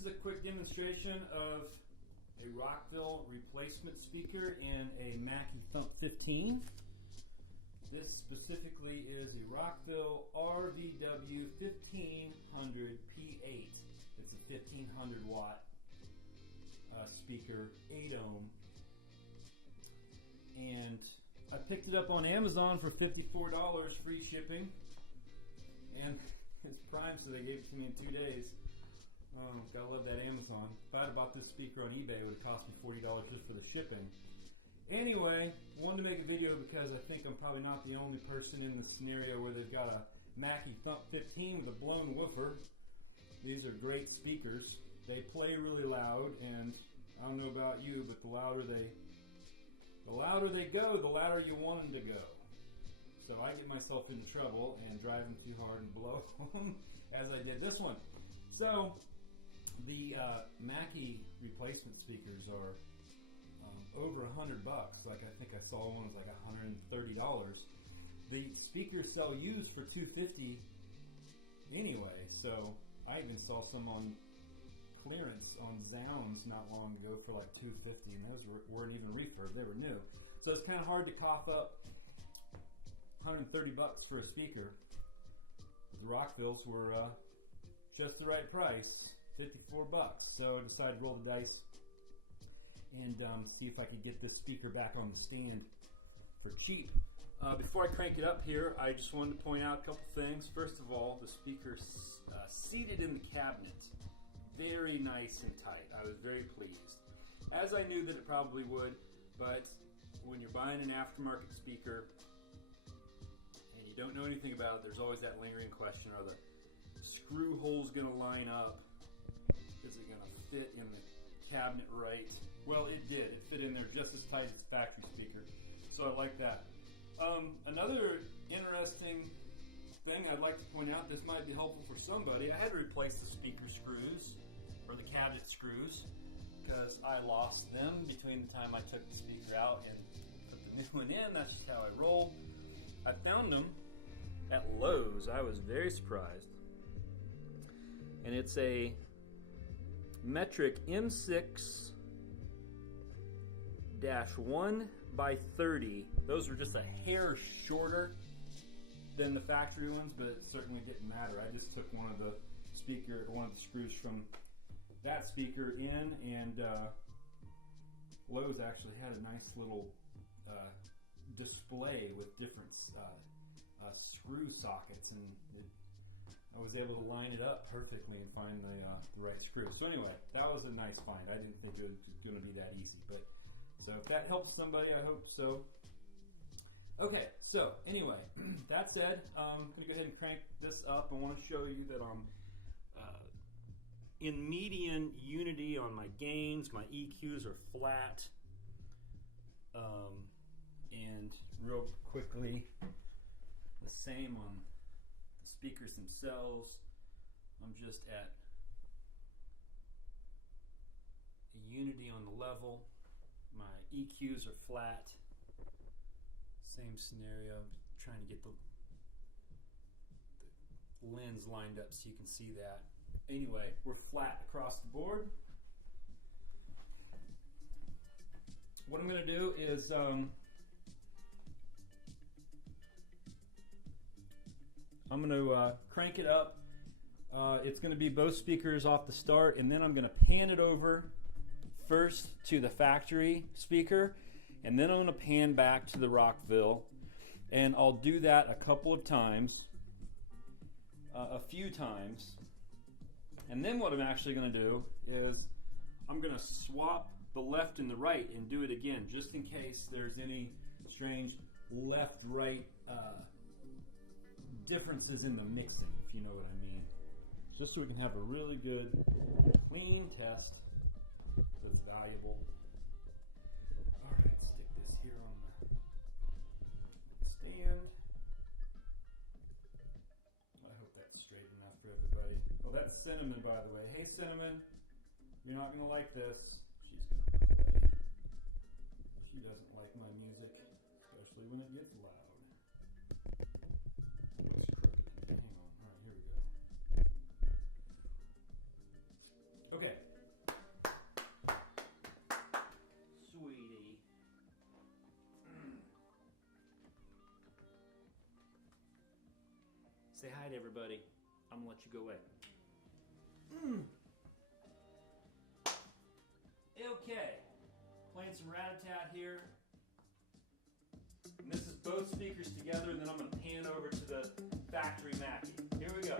is a quick demonstration of a Rockville replacement speaker in a Mackie Thump15. This specifically is a Rockville RVW1500P8. It's a 1500 watt speaker, 8 ohm. And I picked it up on Amazon for $54, free shipping. And it's Prime, so they gave it to me in 2 days. Gotta love that Amazon. If I had bought this speaker on eBay, it would have cost me $40 just for the shipping. Anyway, wanted to make a video because I think I'm probably not the only person in the scenario where they've got a Mackie Thump15 with a blown woofer. These are great speakers. They play really loud, and I don't know about you, but the louder they go, the louder you want them to go. So I get myself into trouble and drive them too hard and blow them, as I did this one. So the Mackie replacement speakers are over $100. Like, I think I saw one was like $130. The speakers sell used for $250 anyway. So I even saw some on clearance on Zounds not long ago for like $250, and those weren't even refurb; they were new. So it's kind of hard to cough up $130 for a speaker. The Rockvilles were just the right price, $54. So I decided to roll the dice and see if I could get this speaker back on the stand for cheap. Before I crank it up here, I just wanted to point out a couple things. First of all, the speaker's seated in the cabinet. Very nice and tight. I was very pleased. As I knew that it probably would, but when you're buying an aftermarket speaker and you don't know anything about it, there's always that lingering question: are the screw holes going to line up? Is it going to fit in the cabinet right? Well, it did. It fit in there just as tight as the factory speaker, so I like that. Another interesting thing I'd like to point out, this might be helpful for somebody. I had to replace the speaker screws, or the cabinet screws, because I lost them between the time I took the speaker out and put the new one in. That's just how I roll. I found them at Lowe's. I was very surprised. And it's a metric M6-1x30. Those are just a hair shorter than the factory ones, but it certainly didn't matter. I just took one of the screws from that speaker in, and Lowe's actually had a nice little display with different screw sockets, and I was able to line it up perfectly and find the right screw. So anyway, that was a nice find. I didn't think it was going to be that easy, but so if that helps somebody, I hope so. Okay, so anyway, that said, I'm going to go ahead and crank this up. I want to show you that I'm in median unity on my gains. My EQs are flat. And real quickly, the same on the speakers themselves. I'm just at a unity on the level. My EQs are flat. Same scenario. I'm trying to get the lens lined up so you can see that. Anyway, we're flat across the board. What I'm going to do is I'm going to crank it up. It's going to be both speakers off the start, and then I'm going to pan it over first to the factory speaker, and then I'm going to pan back to the Rockville, and I'll do that a couple of times, a few times, and then what I'm actually going to do is I'm going to swap the left and the right and do it again, just in case there's any strange left-right differences in the mixing, if you know what I mean. Just so we can have a really good, clean test that's valuable. All right, stick this here on the stand. I hope that's straight enough for everybody. Well, that's Cinnamon, by the way. Hey, Cinnamon, you're not going to like this. She's going to run away. She doesn't like my music, especially when it gets loud. Looks crooked. Hang on. All right, here we go. Okay, Say hi to everybody. I'm gonna let you go away. Okay, playing some rat-a-tat here. And this is both speakers together, and then I'm gonna pan over to the factory Mackie. Here we go.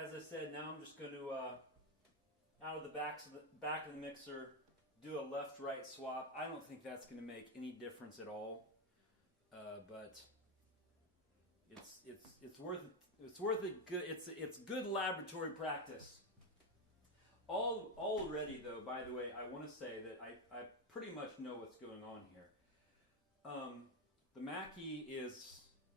As I said, now I'm just going to, out of the back of the mixer, do a left-right swap. I don't think that's going to make any difference at all, but it's worth it. Good. It's good laboratory practice. Already though, by the way, I want to say that I pretty much know what's going on here.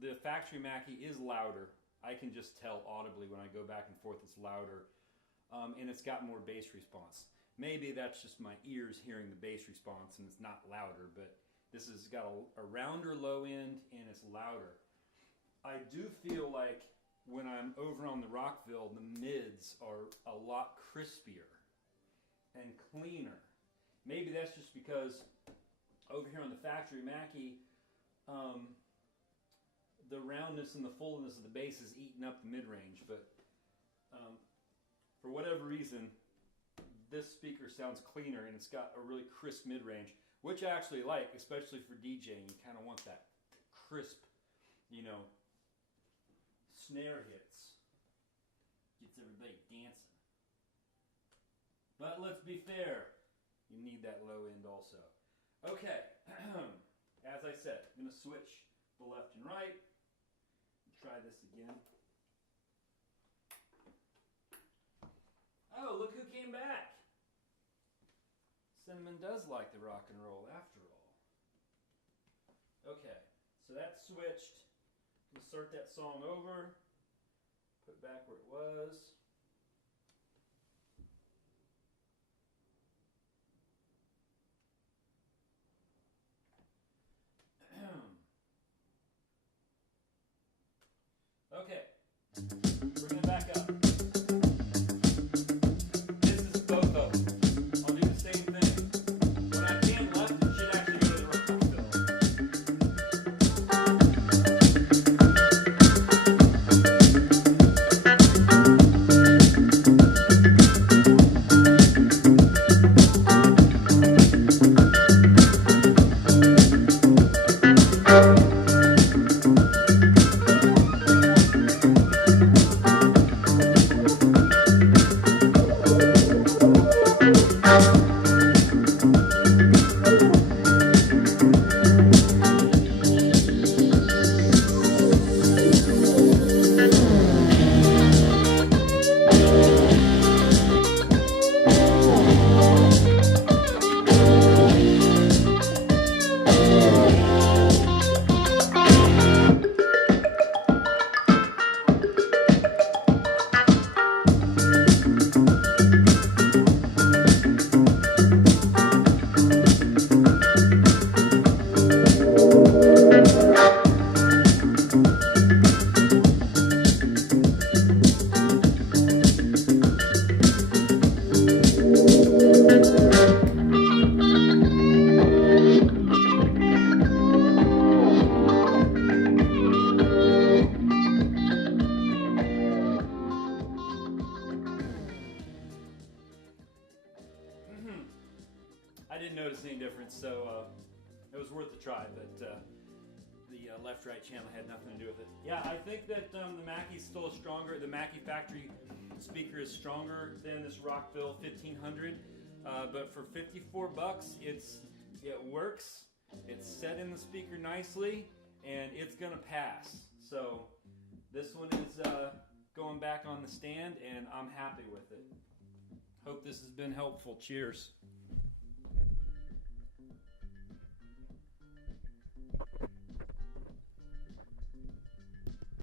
The factory Mackie is louder. I can just tell audibly when I go back and forth it's louder, and it's got more bass response. Maybe that's just my ears hearing the bass response and it's not louder, but this has got a rounder low end and it's louder. I do feel like when I'm over on the Rockville, the mids are a lot crispier and cleaner. Maybe that's just because over here on the factory Mackie, the roundness and the fullness of the bass is eating up the mid-range, but for whatever reason, this speaker sounds cleaner and it's got a really crisp mid-range, which I actually like, especially for DJing. You kind of want that crisp, snare hits. Gets everybody dancing. But let's be fair, you need that low end also. Okay, as I said, I'm going to switch the left and right. Try this again. Oh, look who came back. Cinnamon does like the rock and roll after all. Okay, so that's switched. Insert that song over. Put back where it was. Okay. didn't notice any difference, so it was worth a try. But the left-right channel had nothing to do with it. Yeah, I think that the Mackie's still stronger. The Mackie factory speaker is stronger than this Rockville 1500. But for 54 bucks, it works. It's set in the speaker nicely, and it's gonna pass. So this one is going back on the stand, and I'm happy with it. Hope this has been helpful. Cheers.